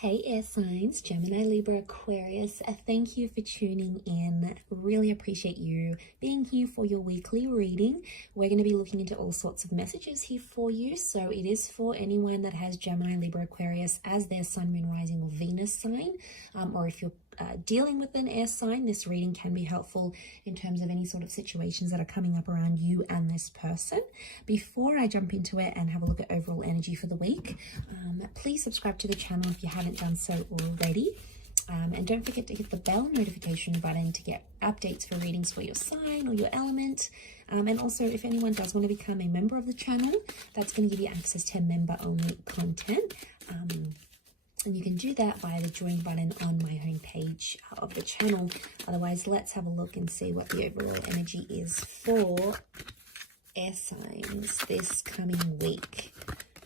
Hey air signs, Gemini, Libra, Aquarius, thank you for tuning in. Really appreciate you being here for your weekly reading. We're going to be looking into all sorts of messages here for you. So it is for anyone that has Gemini, Libra, Aquarius as their sun, moon, rising or Venus sign, or if you're dealing with an air sign, this reading can be helpful in terms of any sort of situations that are coming up around you and this person. Before I jump into it and have a look at overall energy for the week, please subscribe to the channel if you haven't done so already. And don't forget to hit the bell notification button to get updates for readings for your sign or your element. And also, if anyone does want to become a member of the channel, that's going to give you access to member-only content. And you can do that via the join button on my homepage of the channel. Otherwise, let's have a look and see what the overall energy is for air signs this coming week.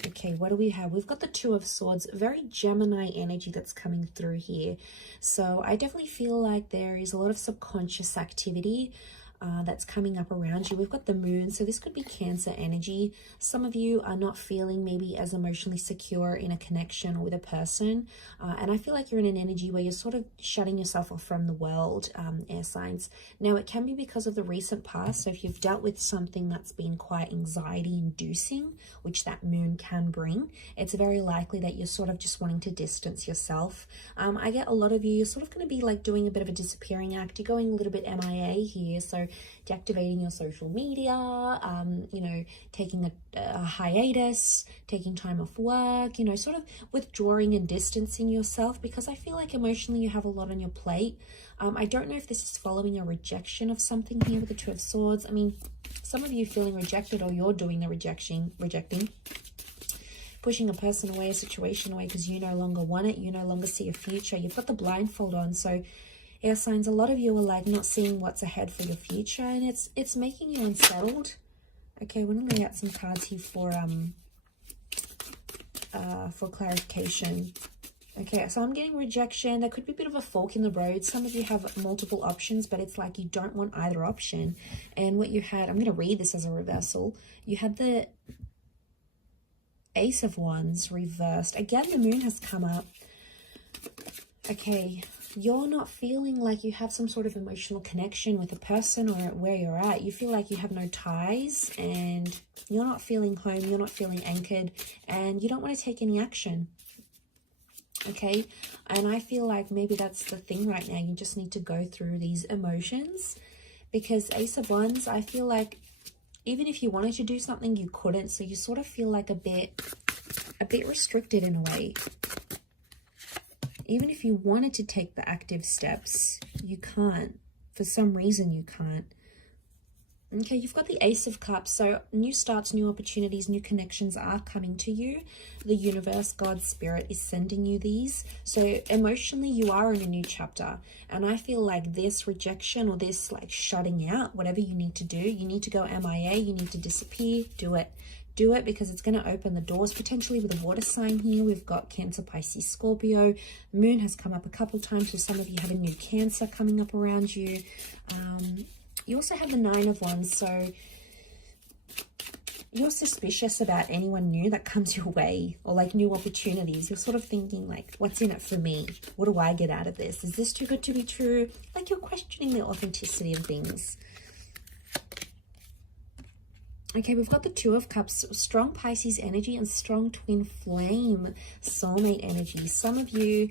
Okay, what do we have? We've got the Two of Swords, very Gemini energy that's coming through here. So I definitely feel like there is a lot of subconscious activity that's coming up around you. We've got the moon, so this could be Cancer energy. Some of you are not feeling maybe as emotionally secure in a connection or with a person, and I feel like you're in an energy where you're sort of shutting yourself off from the world, air signs. Now it can be because of the recent past, so if you've dealt with something that's been quite anxiety inducing, which that moon can bring, it's very likely that you're sort of just wanting to distance yourself. I get a lot of you, you're sort of going to be like doing a bit of a disappearing act. You're going a little bit MIA here, so deactivating your social media, you know, taking a hiatus, taking time off work, you know, sort of withdrawing and distancing yourself, because I feel like emotionally you have a lot on your plate. I don't know if this is following a rejection of something here with the Two of Swords. I mean, some of you feeling rejected, or you're doing the rejecting, pushing a person away, a situation away because you no longer want it, you no longer see a future. You've got the blindfold on, so air signs, a lot of you are like not seeing what's ahead for your future, and it's making you unsettled. Okay, we're gonna lay out some cards here for clarification. Okay, so I'm getting rejection. There could be a bit of a fork in the road. Some of you have multiple options, but it's like you don't want either option. And what you had, I'm going to read this as a reversal. You had the Ace of Wands reversed. Again, the moon has come up. Okay, you're not feeling like you have some sort of emotional connection with a person or where you're at. You feel like you have no ties and you're not feeling home, you're not feeling anchored, and you don't want to take any action. Okay, and I feel like maybe that's the thing right now. You just need to go through these emotions, because Ace of Wands, I feel like even if you wanted to do something, you couldn't. So you sort of feel like a bit restricted in a way. Even if you wanted to take the active steps, you can't. For some reason, you can't. Okay, you've got the Ace of Cups. So new starts, new opportunities, new connections are coming to you. The universe, God, Spirit is sending you these. So emotionally, you are in a new chapter. And I feel like this rejection or this like shutting out, whatever you need to do, you need to go MIA, you need to disappear, do it. Do it, because it's going to open the doors, potentially with a water sign here. We've got Cancer, Pisces, Scorpio. Moon has come up a couple times, so some of you have a new Cancer coming up around you. You also have the Nine of Wands, so you're suspicious about anyone new that comes your way, or like new opportunities. You're sort of thinking like, what's in it for me? What do I get out of this? Is this too good to be true? Like you're questioning the authenticity of things. Okay, we've got the Two of Cups, strong Pisces energy and strong twin flame soulmate energy. Some of you,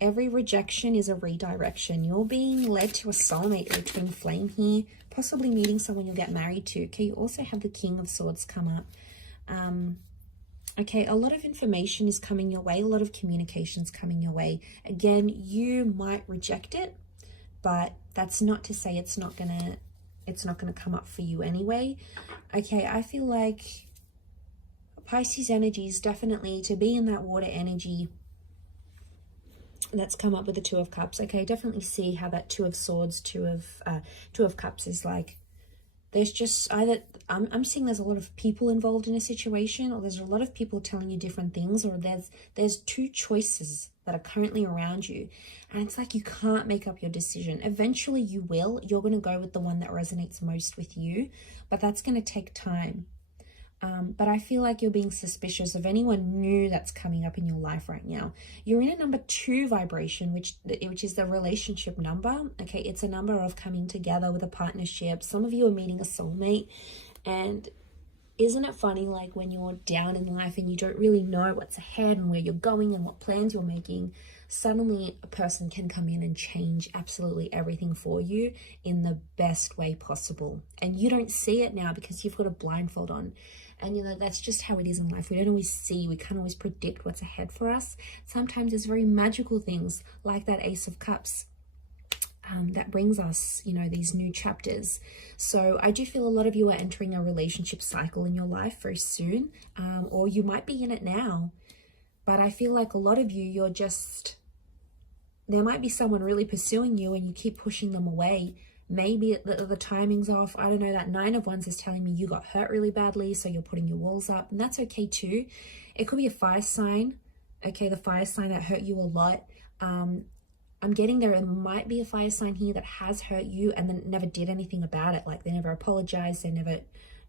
every rejection is a redirection. You're being led to a soulmate or a twin flame here, possibly meeting someone you'll get married to. Okay, you also have the King of Swords come up. Okay, a lot of information is coming your way, a lot of communications coming your way. Again, you might reject it, but that's not to say it's not gonna come up for you anyway. Okay, I feel like Pisces energy is definitely to be in that water energy that's come up with the Two of Cups. Okay, definitely see how that Two of Swords, Two of Cups is like, there's just either, I'm seeing there's a lot of people involved in a situation, or there's a lot of people telling you different things, or there's two choices that are currently around you, and it's like you can't make up your decision. Eventually you will. You're going to go with the one that resonates most with you, but that's going to take time. But I feel like you're being suspicious of anyone new that's coming up in your life right now. You're in a number 2 vibration, which is the relationship number. Okay, it's a number of coming together with a partnership. Some of you are meeting a soulmate, and isn't it funny, like when you're down in life and you don't really know what's ahead and where you're going and what plans you're making, suddenly a person can come in and change absolutely everything for you in the best way possible. And you don't see it now because you've got a blindfold on. And you know, that's just how it is in life. We don't always see, we can't always predict what's ahead for us. Sometimes it's very magical things like that Ace of Cups. That brings us, you know, these new chapters. So I do feel a lot of you are entering a relationship cycle in your life very soon, or you might be in it now. But I feel like a lot of you, there might be someone really pursuing you and you keep pushing them away. Maybe the timing's off. I don't know. That 9 of Wands is telling me you got hurt really badly, so you're putting your walls up, and that's okay too. It could be a fire sign. Okay, the fire sign that hurt you a lot. I'm getting there might be a fire sign here that has hurt you and then never did anything about it. Like they never apologized, they never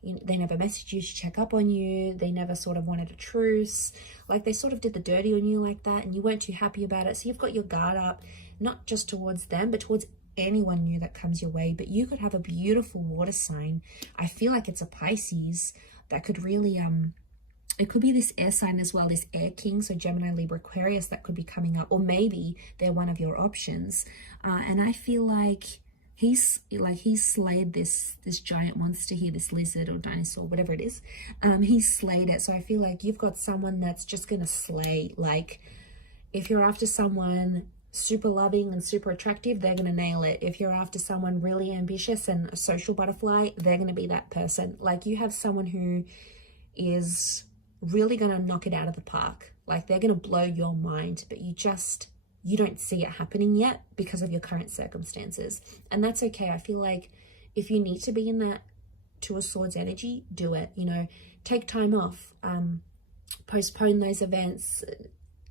messaged you to check up on you, they never sort of wanted a truce, like they sort of did the dirty on you like that, and you weren't too happy about it. So you've got your guard up, not just towards them, but towards anyone new that comes your way. But you could have a beautiful water sign. I feel like it's a Pisces that could really it could be this air sign as well, this air king, so Gemini, Libra, Aquarius, that could be coming up, or maybe they're one of your options. And I feel like he's slayed this giant monster here, this lizard or dinosaur, whatever it is. He's slayed it. So I feel like you've got someone that's just gonna slay. Like if you're after someone super loving and super attractive, they're gonna nail it. If you're after someone really ambitious and a social butterfly, they're gonna be that person. Like you have someone who is really gonna knock it out of the park. Like they're gonna blow your mind, but you don't see it happening yet because of your current circumstances. And that's okay. I feel like if you need to be in that 2 of Swords energy, do it. You know, take time off, postpone those events,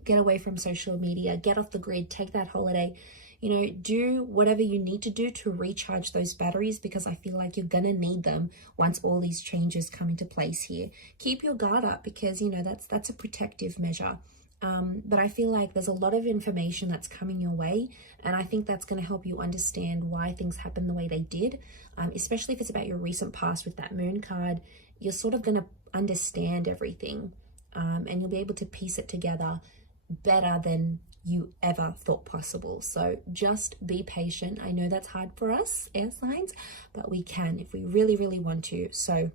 get away from social media, get off the grid, take that holiday. You know, do whatever you need to do to recharge those batteries, because I feel like you're gonna need them once all these changes come into place here. Keep your guard up, because you know that's a protective measure. But I feel like there's a lot of information that's coming your way, and I think that's going to help you understand why things happen the way they did, especially if it's about your recent past with that Moon card. You're sort of going to understand everything, and you'll be able to piece it together better than you ever thought possible. So just be patient. I know that's hard for us air signs, but we can if we really, really want to. So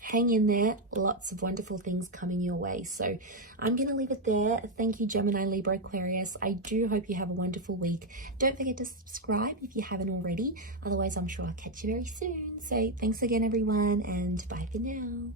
hang in there. Lots of wonderful things coming your way. So I'm going to leave it there. Thank you, Gemini, Libra, Aquarius. I do hope you have a wonderful week. Don't forget to subscribe if you haven't already. Otherwise, I'm sure I'll catch you very soon. So thanks again, everyone, and bye for now.